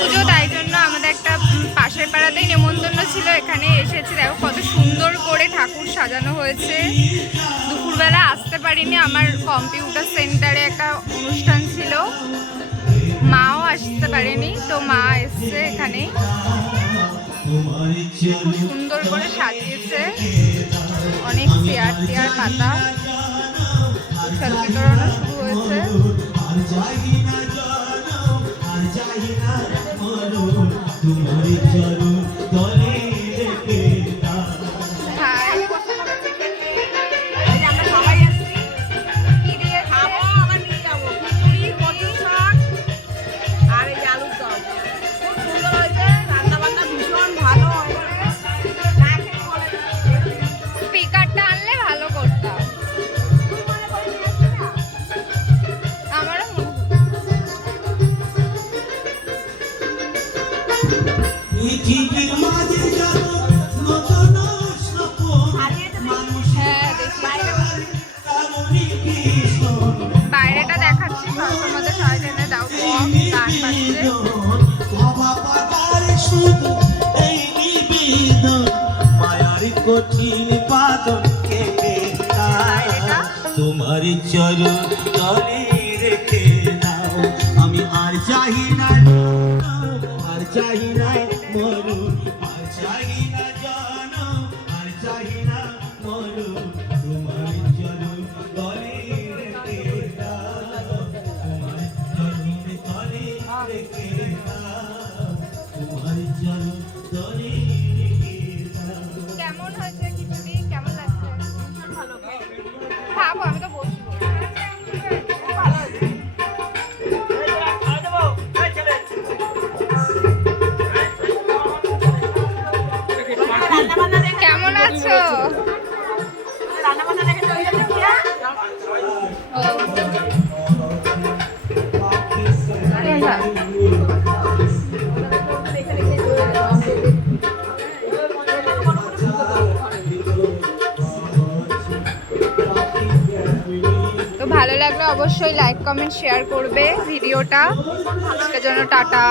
পুজো, তাই জন্য আমাদের একটা পাশের পাড়াতেই নেমন্তন্ন ছিল, এখানে এসেছি। দেখো কত সুন্দর করে ঠাকুর সাজানো হয়েছে। দুপুরবেলা আসতে পারিনি, আমার কম্পিউটার সেন্টারে একটা অনুষ্ঠান ছিল, মাও আসতে পারেনি, তো মা এসছে এখানে। খুব সুন্দর করে সাজিয়েছে, অনেক চেয়ার টেয়ার পাতা, প্রসাদ বিতরণও শুরু হয়েছে। স্পিকারটা আনলে ভালো করতাম। আমারও বাইরেটা দেখাচ্ছি, তোমাদের সবাই জেনে দাও। গান বাজছে, কঠিন পাদন কেটে তোমার চরণ তলে রেখে দাও। আমি আর চাহি না, আর চাহি না মরণ, আর চাহি না জানো, আর চাহি না মরণ, তোমার চরণ তলে রেখে দাও, তোমার চরণ তলে রেখে দাও, তোমার চরণ তলে রেখে দাও। কেমন হয়েছে খিচুড়ি? কেমন লাগছে? ভালো খাবো, আমি তো বসবো। কেমন আছো? তো ভালো লাগলে অবশ্যই লাইক কমেন্ট শেয়ার করবে ভিডিওটা। আজকের জন্য টাটা।